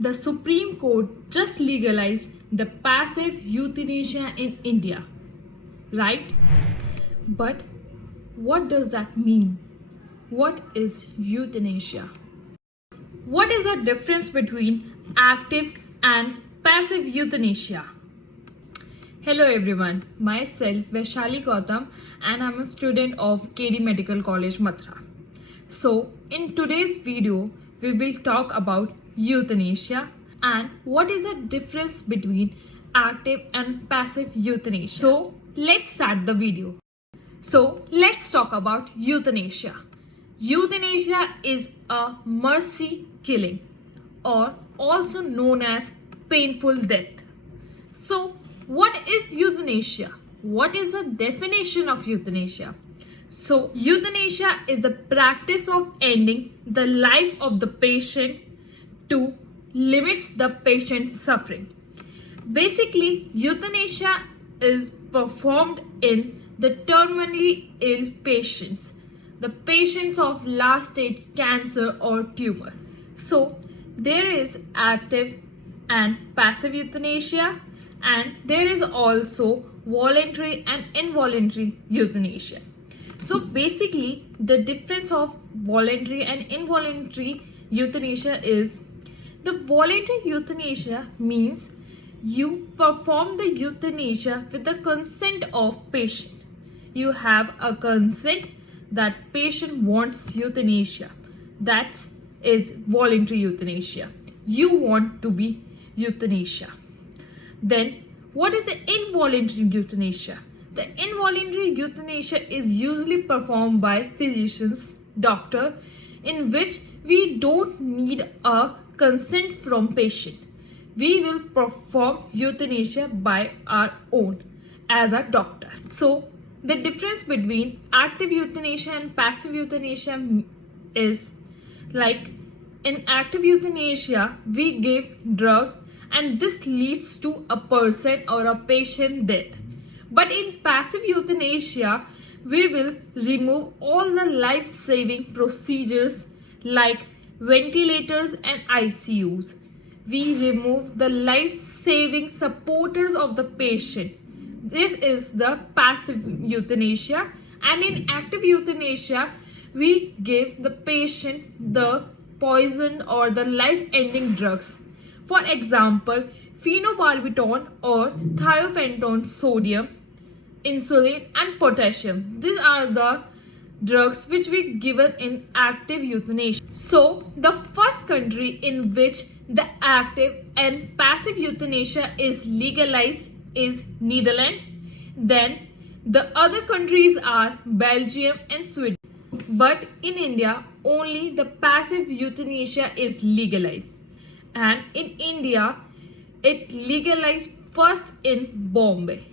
The Supreme Court just legalized the passive euthanasia in India, right? But what does that mean? What is euthanasia? What is the difference between active and passive euthanasia? Hello everyone, myself Vaishali Gautam and I'm a student of KD Medical College Mathura. So in today's video, we will talk about euthanasia and what is the difference between active and passive euthanasia. So let's start the video. So let's talk about euthanasia. Euthanasia is a mercy killing or also known as painful death. So what is euthanasia? What is the definition of euthanasia? So euthanasia is the practice of ending the life of the patient to limit the patient's suffering. Basically, euthanasia is performed in the terminally ill patients, the patients of last stage cancer or tumor. So there is active and passive euthanasia, and there is also voluntary and involuntary euthanasia. So basically the difference of voluntary and involuntary euthanasia is the voluntary euthanasia means you perform the euthanasia with the consent of patient. You have a consent that patient wants euthanasia. That is voluntary euthanasia. You want to be euthanasia. Then what is the involuntary euthanasia? The involuntary euthanasia is usually performed by physicians, doctor, in which we don't need a consent from patient. We will perform euthanasia by our own as a doctor. So the difference between active euthanasia and passive euthanasia is like in active euthanasia we give drug and this leads to a person or a patient death. But in passive euthanasia, we will remove all the life-saving procedures like ventilators and ICUs. We remove the life-saving supporters of the patient. This is the passive euthanasia. And in active euthanasia, we give the patient the poison or the life-ending drugs. For example, phenobarbital or thiopentone sodium, insulin and potassium. These are the drugs which we given in active euthanasia. So the first country in which the active and passive euthanasia is legalized is Netherlands. Then the other countries are Belgium and Sweden. But in India, only the passive euthanasia is legalized. And in India, it legalized first in Bombay.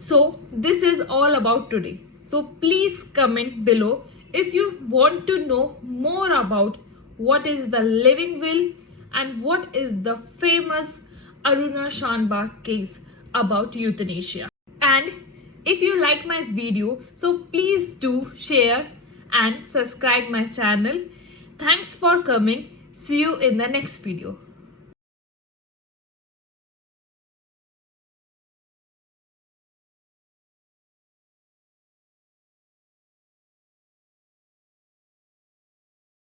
So this is all about today. So please comment below if you want to know more about what is the living will and what is the famous Aruna Shanbag case about euthanasia. And if you like my video, so please do share and subscribe my channel. Thanks for coming. See you in the next video.